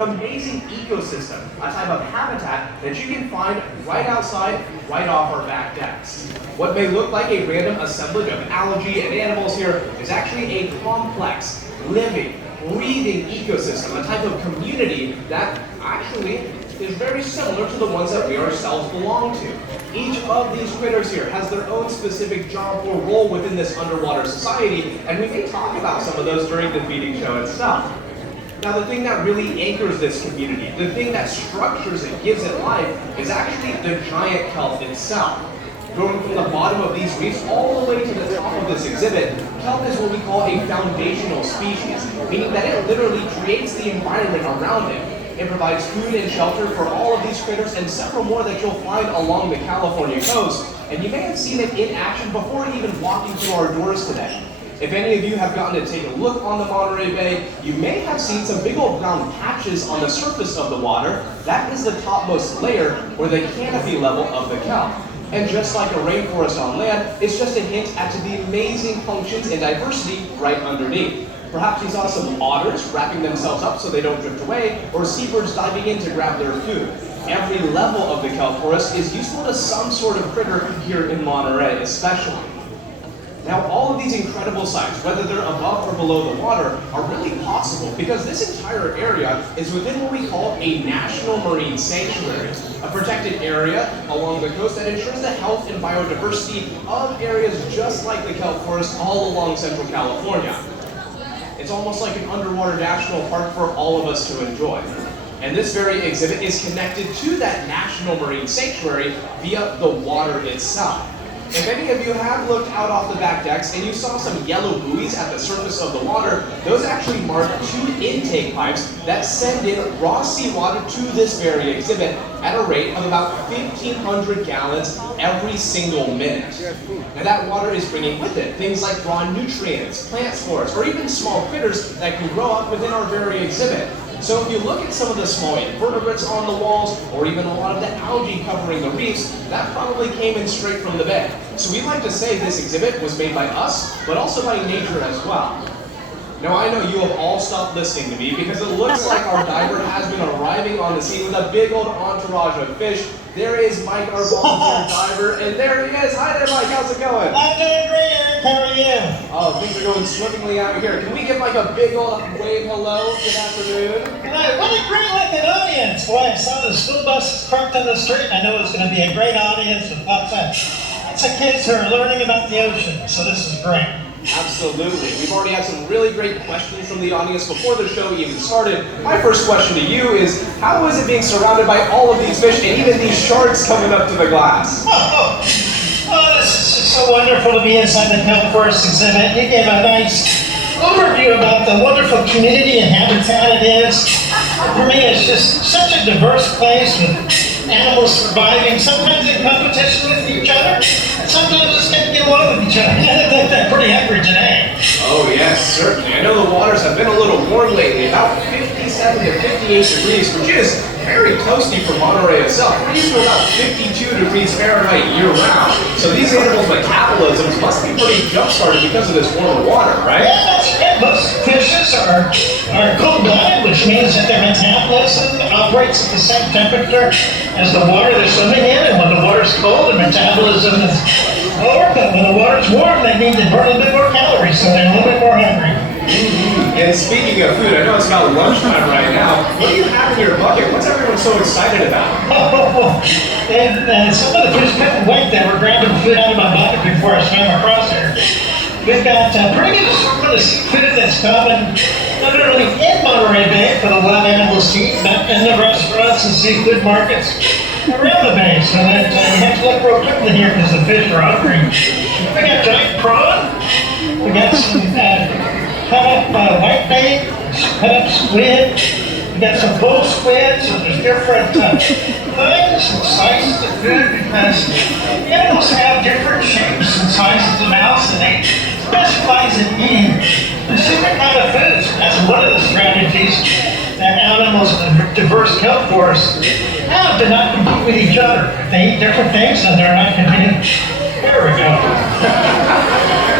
Amazing ecosystem, a type of habitat that you can find right outside, right off our back decks. What may look like a random assemblage of algae and animals here is actually a complex, living, breathing ecosystem, a type of community that actually is very similar to the ones that we ourselves belong to. Each of these critters here has their own specific job or role within this underwater society, and we may talk about some of those during the feeding show itself. Now, the thing that really anchors this community, the thing that structures it, gives it life, is actually the giant kelp itself. Going from the bottom of these reefs all the way to the top of this exhibit, kelp is what we call a foundational species, meaning that it literally creates the environment around it. It provides food and shelter for all of these critters and several more that you'll find along the California coast, and you may have seen it in action before even walking through our doors today. If any of you have gotten to take a look on the Monterey Bay, you may have seen some big old brown patches on the surface of the water. That is the topmost layer, or the canopy level of the kelp. And just like a rainforest on land, it's just a hint at the amazing functions and diversity right underneath. Perhaps you saw some otters wrapping themselves up so they don't drift away, or seabirds diving in to grab their food. Every level of the kelp forest is useful to some sort of critter here in Monterey especially. Now, all of these incredible sites, whether they're above or below the water, are really possible because this entire area is within what we call a national marine sanctuary, a protected area along the coast that ensures the health and biodiversity of areas just like the kelp forest all along Central California. It's almost like an underwater national park for all of us to enjoy. And this very exhibit is connected to that national marine sanctuary via the water itself. If any of you have looked out off the back decks and you saw some yellow buoys at the surface of the water, those actually mark 2 intake pipes that send in raw seawater to this very exhibit at a rate of about 1,500 gallons every single minute. Now that water is bringing with it things like raw nutrients, plant spores, or even small critters that can grow up within our very exhibit. So if you look at some of the small invertebrates on the walls, or even a lot of the algae covering the reefs, that probably came in straight from the bay. So we like to say this exhibit was made by us, but also by nature as well. Now I know you have all stopped listening to me because it looks like our diver has been arriving on the scene with a big old entourage of fish. There is Mike, our volunteer diver, and there he is. Hi there, Mike. How's it going? I'm doing great, Eric. How are you? Oh, things are going swimmingly out here. Can we give Mike a big old wave hello? Good afternoon. What a great looking audience. Boy, I saw the school buses parked on the street. I know it was going to be a great audience with lots of kids who are learning about the ocean. So this is great. Absolutely. We've already had some really great questions from the audience before the show even started. My first question to you is, how is it being surrounded by all of these fish and even these sharks coming up to the glass? This is just so wonderful to be inside the kelp forest exhibit. You gave a nice overview about the wonderful community and habitat it is. For me, it's just such a diverse place with animals surviving, sometimes in competition with each other, and sometimes just can't get along with each other. That's pretty hungry today. Oh yes, certainly. I know the waters have been a little warm lately, about 57 to 58 degrees, which is very toasty for Monterey itself. We're used to about 52 degrees Fahrenheit year-round. So these animals' metabolisms must be pretty jump-started because of this warmer water, right? Yeah, that's right. Most fishes are cold-blooded, which means that their metabolism operates at the same temperature as the water they're swimming in, and when the water's cold, their metabolism is lower, but when the water's warm, they need to burn a little bit more calories, so they're a little bit more hungry. And speaking of food, I know it's about lunchtime right now. What do you have in your bucket? What's everyone so excited about? And some of the fish couldn't wait. They were grabbing food out of my bucket before I swam across here. We've got pretty good assortment of seafood that's common not only in Monterey Bay for the wild animals to eat, but in the restaurants and seafood markets around the bay. So that you have to look real quickly here because the fish are hungry. We got giant prawn. We got some cut up whitebait, cut up squid. We got some bull squid. So there's different kinds and sizes of food because animals have different shapes and sizes of mouths, and they specialize in eating specific kind of foods. That's one of the strategies that animals in diverse kelp forests have to not compete with each other. If they eat different things, then they're not competing. There we go.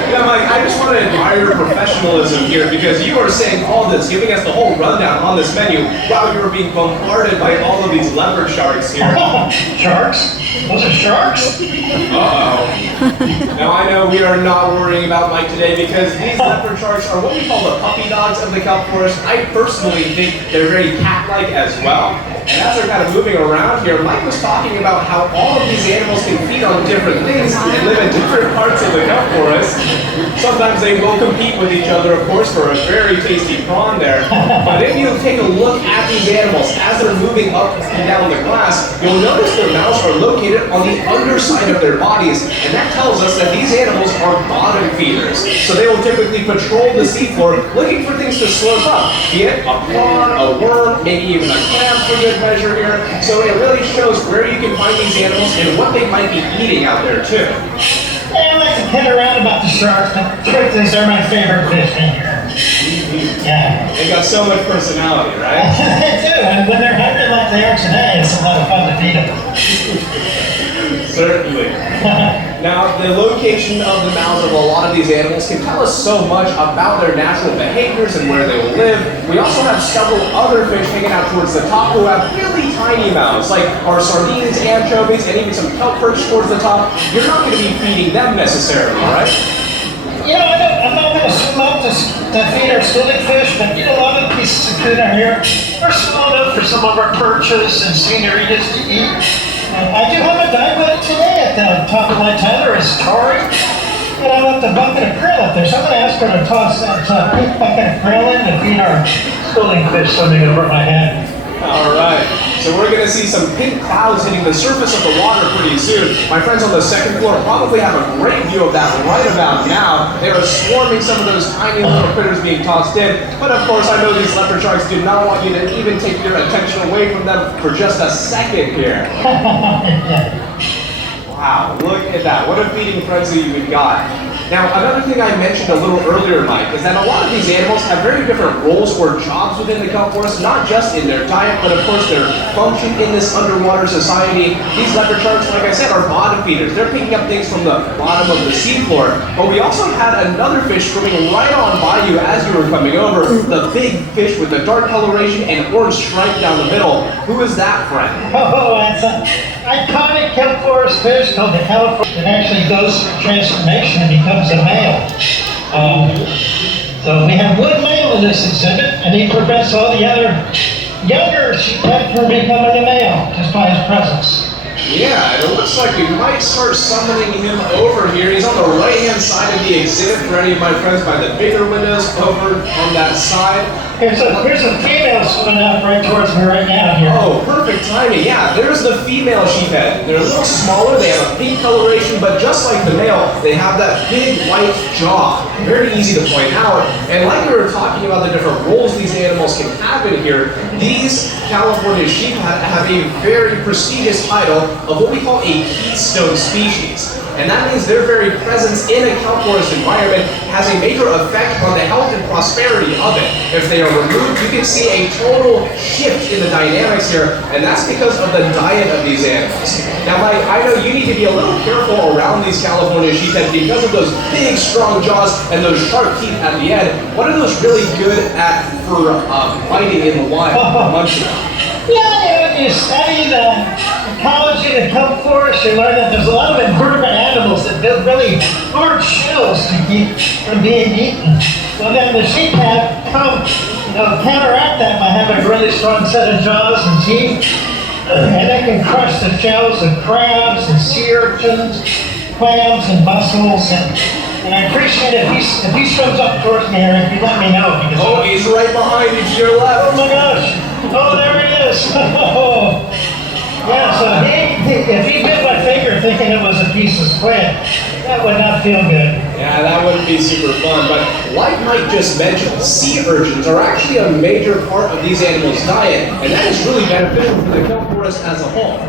Yeah, Mike, I just want to admire your professionalism here because you are saying all this, giving us the whole rundown on this menu while you were being bombarded by all of these leopard sharks here. Sharks? Those are sharks? Uh-oh. Now I know we are not worrying about Mike today because these leopard sharks are what we call the puppy dogs of the kelp forest. I personally think they're very cat-like as well. And as they're kind of moving around here, Mike was talking about how all of these animals can feed on different things and live in different parts of the kelp forest. Sometimes they will compete with each other, of course, for a very tasty prawn there. But if you take a look at these animals as they're moving up and down the glass, you'll notice their mouths are located on the underside of their bodies, and that tells us that these animals are bottom feeders. So they will typically patrol the seafloor looking for things to slurp up, be it a prawn, a worm, maybe even a clam for good measure here. So it really shows where you can find these animals and what they might be eating out there too. Yeah, I like to kid around about the sharks, but truth is they're my favorite fish in here. Yeah. They got so much personality, right? They do, and when they're hungry like they are today, it's a lot of fun to feed them. Certainly. Now, the location of the mouths of a lot of these animals can tell us so much about their natural behaviors and where they will live. We also have several other fish hanging out towards the top who have really tiny mouths, like our sardines, anchovies, and even some kelp perch towards the top. You're not going to be feeding them necessarily, right? You know, I'm not going to swim up to feed our schooling fish, but you know, a lot of the pieces of food out here are small enough for some of our perches and senioritas to eat. I do have a dive bug today at the top of my tether is Tori, and I left a bucket of krill up there, so I'm going to ask her to toss that pink bucket of krill in to feed our schooling fish swimming over my head. All right, so we're going to see some pink clouds hitting the surface of the water pretty soon. My friends on the second floor probably have a great view of that right about now. They are swarming some of those tiny little critters being tossed in. But of course, I know these leopard sharks do not want you to even take your attention away from them for just a second here. Wow, look at that. What a feeding frenzy we've got. Now, another thing I mentioned a little earlier, Mike, is that a lot of these animals have very different roles or jobs within the kelp forest, not just in their diet, but of course their function in this underwater society. These leopard sharks, like I said, are bottom feeders. They're picking up things from the bottom of the seafloor. But we also had another fish swimming right on by you as you were coming over, the big fish with the dark coloration and orange stripe down the middle. Who is that, friend? Oh, it's an iconic kelp forest fish called the California. It actually goes through transformation and becomes a male. So we have one male in this exhibit, and he prevents all the other younger sheephead from becoming a male just by his presence. Yeah, it looks like we might start summoning him over here. He's on the right-hand side of the exhibit for any of my friends by the bigger windows over on that side. Here's a female swimming up right towards me right now here. Oh, perfect timing. Yeah, there's the female sheephead. They're a little smaller, they have a pink coloration, but just like the male, they have that big white jaw. Very easy to point out. And like we were talking about the different roles these animals can have in here, these California sheephead have a very prestigious title of what we call a keystone species. And that means their very presence in a kelp forest environment has a major effect on the health and prosperity of it. If they are removed, you can see a total shift in the dynamics here, and that's because of the diet of these animals. Now, Mike, I know you need to be a little careful around these California sheephead because of those big, strong jaws and those sharp teeth at the end. What are those really good at for biting in the wild? Munching. Yeah, you study the ecology of the kelp forest, you learn that there's a lot of invertebrate animals that build really hard shells to keep from being eaten. So then the sheephead counteract that by having a really strong set of jaws and teeth, and they can crush the shells of crabs and sea urchins, clams and mussels, and I appreciate it if he swims up towards me here, if you let me know. Because he's right behind you to your left. Oh my gosh! Oh, there he is! Yeah, so if he bit my finger thinking it was a piece of squid, that would not feel good. Yeah, that wouldn't be super fun. But like Mike just mentioned, sea urchins are actually a major part of these animals' diet, and that is really beneficial for the kelp forest as a whole.